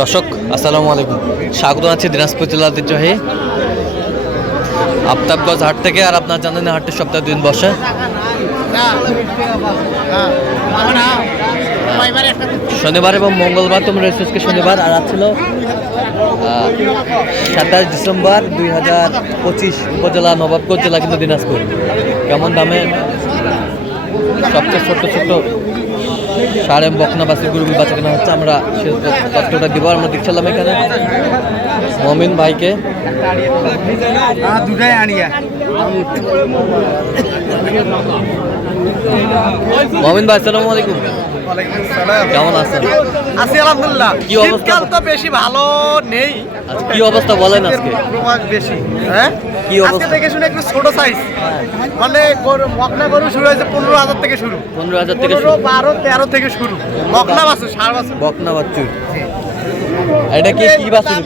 দর্শক আসসালামু আলাইকুম, স্বাগত আছি দিনাজপুর জেলার ঐতিহ্যবাহী আফতাবগঞ্জ হাট থেকে। আর আপনার জানেন হাটটি সপ্তাহে 2 দিন বসে, শনিবার এবং মঙ্গলবার। তোমরা রেসকে শনিবার। আর আজ ছিল 27 ডিসেম্বর 2025, উপজেলা নবাবগঞ্জ জেলা কিন্তু দিনাজপুর। কেমন দামে সবচেয়ে ছোট্ট ছোট্ট সাড়ে বকনা বাসের গরুগুলো বাচ্চা কেনা হচ্ছে, আমরা সে তথ্যটা দিব। আমরা দেখছিলাম এখানে মমিন ভাইকে। মমিন ভাই আসসালামু আলাইকুম, কেমন আছেন? আছি আলহামদুলিল্লাহ। কি অবস্থা? তো বেশি ভালো নেই। কি অবস্থা বলেন আজকে? বেশি হ্যাঁ কি অবস্থা? দেখে শুনে একটু ছোট সাইজ, মানে মকনা গরু শুরু হয়েছে 15,000 থেকে শুরু। 15,000 থেকে 12, 13 থেকে শুরু। মকনা বাছুর, ষাঁড় বাছুর। বকনা বাচ্চুর। এটা কি বাচ্চা?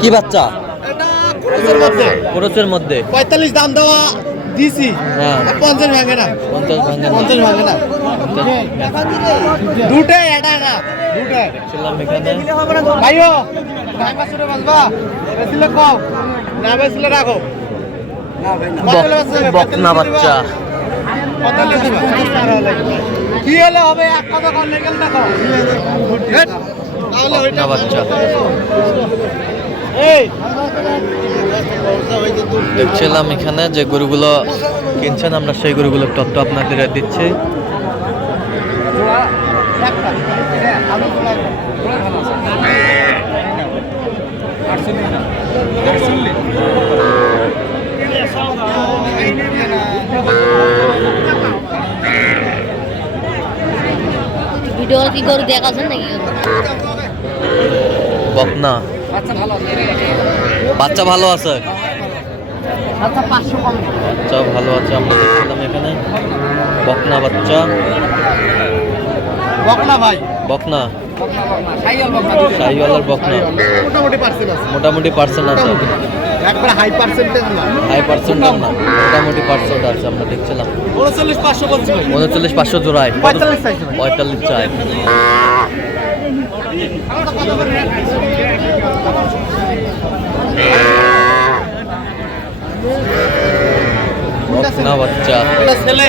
কি বাচ্চা? এটা ক্রসের মধ্যে। ক্রসের মধ্যে 45 দাম দেওয়া দিছি। হ্যাঁ, 50 ভাঙে না। 50 ভাঙে না। 50 ভাঙে না। দুটাই এটা না, দুটাই। ছিলাম এখানে। ভাইও ভাই বাছুরে বাজবা বেশিলে কও না, বেশিলে রাখো। বকনা বাচ্চা। কি হলে হবে? এক কথা কল লেগেল দেখো। তাহলে বকনা বাচ্চা এই দেখছিলাম এখানে যে গরুগুলো কিনছেন, আমরা সেই গরুগুলোর তথ্য আপনাদের দিচ্ছি। ভিডিও কি করে দেখাছেন নাকি? বকনা বাচ্চা ভালো আছে, আচ্ছা 500 কম। বাচ্চা ভালো আছে। আমরা দেখছিলাম এখানে বকনা বাচ্চা। বকনা ভাই, বকনা সাইয়াল বকনা, শাহিওয়ালার বকনা। মোটামুটি পার্সেন্ট আছে। মোটামুটি পার্সেন্ট আছে, একবার হাই পার্সেন্টেজ না, হাই পার্সেন্ট না, মোটামুটি পার্সেন্ট আছে। আমরা দেখছিলাম 39,500 বলছি ভাই। 39,500 জোড়ায় 45 চাইছে ভাই। 45 চাই। বকনা বাচ্চা এটা ছেলে।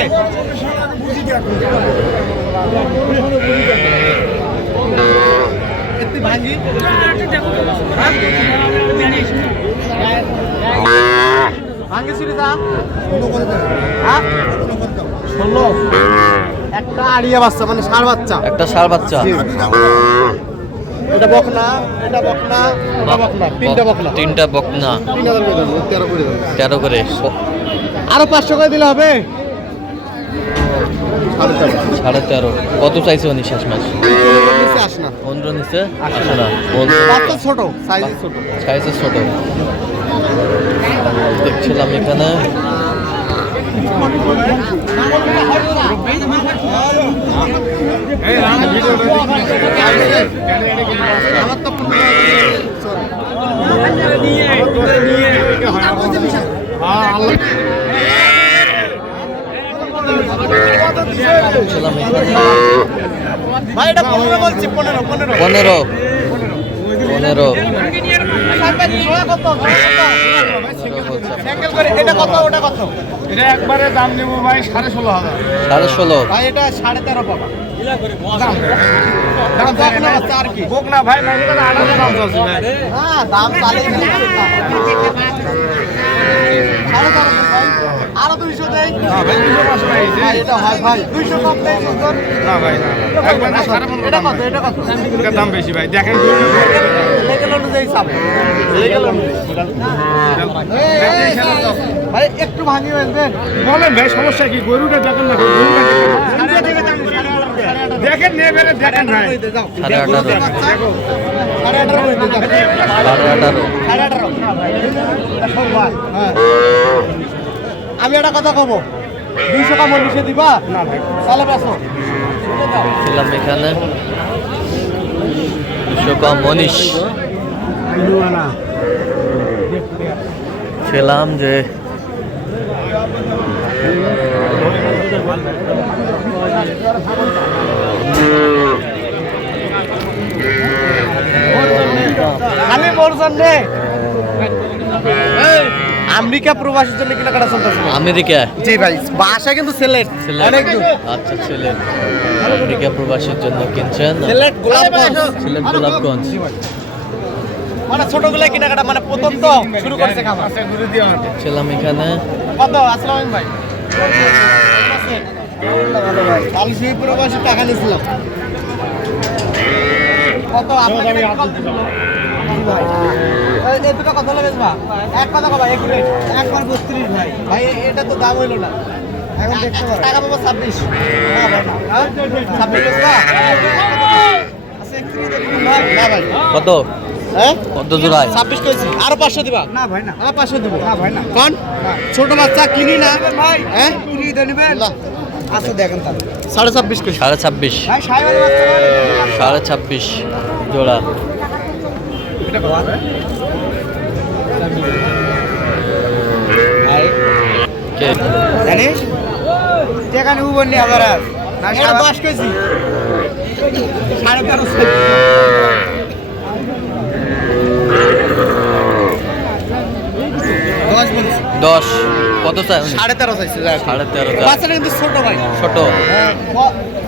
এতে ভাঙি ভাঙি ছিল দা হ্যাঁ 16 একটা আড়িয়া বাচ্চা, মানে ষাঁড় বাচ্চা। একটা ষাঁড় বাচ্চা। এটা বকনা, এটা বকনা, এটা বকনা, তিনটা বকনা। তিনটা বকনা 3,000 করে দাও, 13 করে দাও। 13 করে। আরো 500 করে দিলে হবে। 13.5। কত চাইছে উনি শেষ মাস? নিচে আস না, 15 নিচে আসে আসে না। না। বাচ্চা ছোট, সাইজ ছোট। সাইজে ছোট। দেখছিলাম এখানে আমার তো দেখছিলাম এখানে ভাই এটা 15 বলছি, 15 15 15। সাইকেল করে এটা কত, ওটা কত? এটা একবারে দাম নেব ভাই 16,500। 16.5। ভাই এটা 13.5 পাবা। দাম বকনা বাচ্চা আর কি? বকনা ভাই না, এটা 8,000 দাম চলছে ভাই। হ্যাঁ দাম চালে না। 13.5 ভাই। আরো 200 দেই। না ভাই 200 500 নাই। ভাই এটা হয় ভাই 200 কম দেই সুন্দর। না ভাই না, একবার না 15.5। এটা কত, এটা কত? এটা দাম বেশি ভাই, দেখেন লেগেল অনুযায়ী চাপ। লেগেল অনুযায়ী ভাই একটু ভাঙি দেন। বলেন ভাই সমস্যা কি? গরুটা দেখেন না, গরুটা দেখেন নিয়ে বেরে দেখেন ভাই। 18.5। আমি একটা কথা কব, 200 কম নিচে দিবা না ভাই, তাহলে বেসো। ছিলাম এখানে 200 কম মনীষ ছিলাম যে ওর জন্য আমেরিকা প্রবাসীর জন্য কেনাকাটা চলতেছে আমেরিকা জি ভাই বাসা কিন্তু সিলেট অনেক দূর আচ্ছা সিলেট আমেরিকা প্রবাসীর জন্য কিনছেন সিলেট গোলাপগঞ্জ সিলেট গোলাপগঞ্জ মানে ছোটগুলা কেনাকাটা মানে প্রথম তো শুরু করছে খাবার ছিলাম এখানে কত আসসালাম ভাই কাল সেই প্রবাসী টাকা নিয়েছিলাম কত আপনাকে এই দুটো কত হলো বেচবা এক কথা কবা এক রেট একবার 32 ভাই ভাই এটা তো দাম হইলো না এখন দেখতে পারো টাকা পাবো 26 না ভাই না 26 বেচবা আচ্ছা 31 দেব ভাই না ভাই কত হ্যাঁ কত জোড়ায় 26 কইছি আরো 500 দিবা না ভাই না আর 500 দেব না ভাই না কোন ছোট বাচ্চা কিনি না ভাই হ্যাঁ কিনি দে নেবেন আচ্ছা দেখেন তাহলে 26.5 কইছি 26.5 ভাই সাইবাল বাচ্চা 26.5 জোড়া এটা কত ভাই কে জানিস টাকা নিব বন্নি আবার না 10 কেজি 13.5 10 কত চাই 13.5 চাইছে 13.5 বাচ্চাটা কিন্তু ছোট ভাই ছোট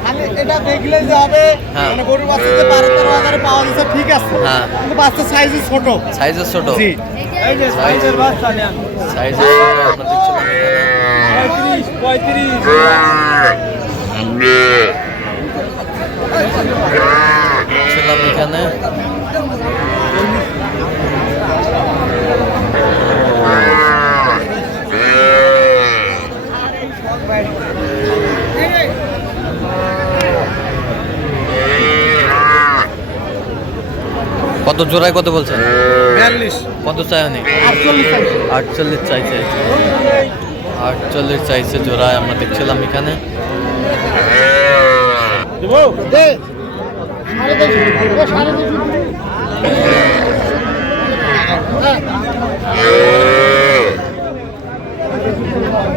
খালি এটা দেখলে যে হবে হ্যাঁ। মানে গরুর বাচ্চা যে 12-13 পাওয়া যাচ্ছে ঠিক আছে হ্যাঁ। কিন্তু বাচ্চা সাইজ ছোট সাইজের ছোট জি এই যে সাইজের বাচ্চা নেন সাইজের ছোট আমরা দেখছিলাম 35 ছিলাম এখানে কত জোড়ায় কত বলছেন 42 কত চাই উনি 48 চাইছে 48 চাইছে জোড়ায় আমরা দেখছিলাম এখানে দে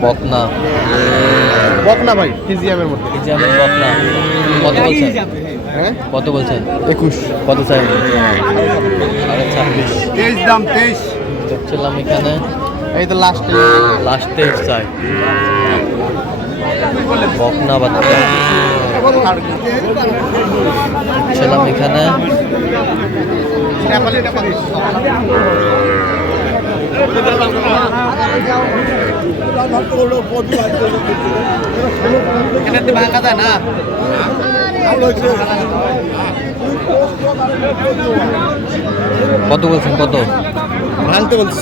বকনা বকনা ভাই কেজিএমের মধ্যে এই যে আমি বকনা কত বলছেন হ্যাঁ কত বলছেন 21 কত চাই 26.5 23 দাম 23 দেখছিলাম এখানে এই তো লাস্ট লাস্ট 23 চাই বকনা বাচ্চা ছিলাম এখানে ভাঙা যায় না কত বলছেন কত ভাঙতে বলছি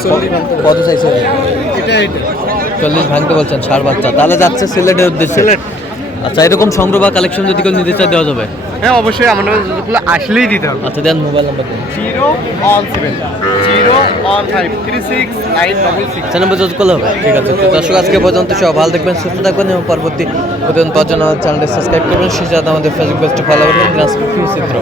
কত চাইছে এটা এটা 40 ভাঙতে বলছেন ষাড় বাচ্চা তাহলে যাচ্ছে সিলেটের উদ্দেশ্যে সিলেট আচ্ছা এরকম সংগ্রহ বা কালেকশন যদি কেউ নিতে চায় দেওয়া যাবে হ্যাঁ অবশ্যই আমাদের আসলেই দিতে হবে আচ্ছা দেন মোবাইল নাম্বার দেন 017 চ্যানেল যোগাযোগ করলে হবে ঠিক আছে তো দর্শক আজকে পর্যন্ত সব ভালো দেখবেন সুস্থ থাকবেন এবং পরবর্তী প্রতিদিন পাওয়ার জন্য চ্যানেলটি সাবস্ক্রাইব করবেন সেই সাথে আমাদের ফেসবুক পেজটি ফলো করবেন দিনাজপুর চিত্র